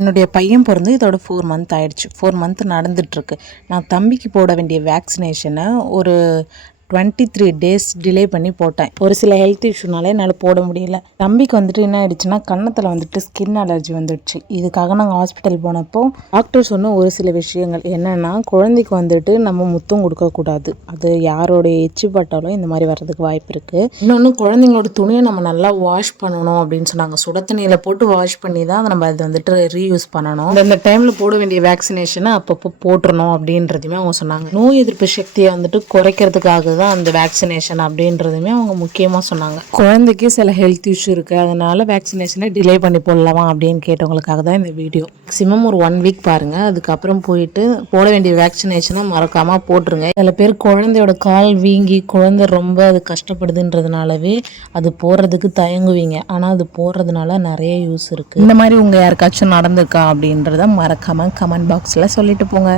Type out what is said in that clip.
என்னுடைய பையன் பிறந்து இதோட 4 மந்த் ஆயிடுச்சு. 4 மந்த் நடந்துட்டுருக்கு. நான் தம்பிக்கு போட வேண்டிய வேக்சினேஷனை ஒரு 23 டேஸ் டிலே பண்ணி போட்டேன். ஒரு சில ஹெல்த் இஷ்யூனால என்னால் போட முடியல. தம்பிக்கு வந்துட்டு என்ன ஆயிடுச்சுன்னா கன்னத்தில் வந்துட்டு ஸ்கின் அலர்ஜி வந்துடுச்சு. இதுக்காக நாங்கள் ஹாஸ்பிட்டல் போனப்போ டாக்டர் சொன்ன ஒரு சில விஷயங்கள் என்னென்னா, குழந்தைக்கு வந்துட்டு நம்ம முத்தம் கொடுக்கக்கூடாது, அது யாரோடைய எச்சு பட்டாலும் இந்த மாதிரி வர்றதுக்கு வாய்ப்பு இருக்குது. இன்னொன்று, குழந்தைங்களோட துணியை நம்ம நல்லா வாஷ் பண்ணணும் அப்படின்னு சொன்னாங்க. சுட தண்ணியில் போட்டு வாஷ் பண்ணி தான் நம்ம அதை வந்துட்டு ரீயூஸ் பண்ணணும். அந்த டைமில் போட வேண்டிய வேக்சினேஷனை அப்பப்போ போட்டுறணும் அப்படின்றதுமே அவங்க சொன்னாங்க. நோய் எதிர்ப்பு சக்தியை வந்துட்டு குறைக்கிறதுக்காக தான் அந்த வேக்சினேஷன் அப்படின்றதுமே அவங்க முக்கியமாக சொன்னாங்க. குழந்தைக்கு சில ஹெல்த் இஷ்யூ இருக்குது, அதனால வேக்சினேஷனை டிலே பண்ணி போடலாமா அப்படின்னு கேட்டவங்களுக்காக தான் இந்த வீடியோ. மேக்ஸிமம் ஒரு 1 வீக் பாருங்கள், அதுக்கப்புறம் போயிட்டு போட வேண்டிய வேக்சினேஷனை மறக்காமல் போட்டுருங்க. சில பேர் குழந்தையோட கால் வீங்கி குழந்தை ரொம்ப அது கஷ்டப்படுதுன்றதுனாலவே அது போடுறதுக்கு தயங்குவீங்க. ஆனால் அது போடுறதுனால நிறைய யூஸ் இருக்குது. இந்த மாதிரி உங்கள் யாருக்காச்சும் நடந்திருக்கா அப்படின்றத மறக்காமல் கமெண்ட் பாக்ஸில் சொல்லிட்டு போங்க.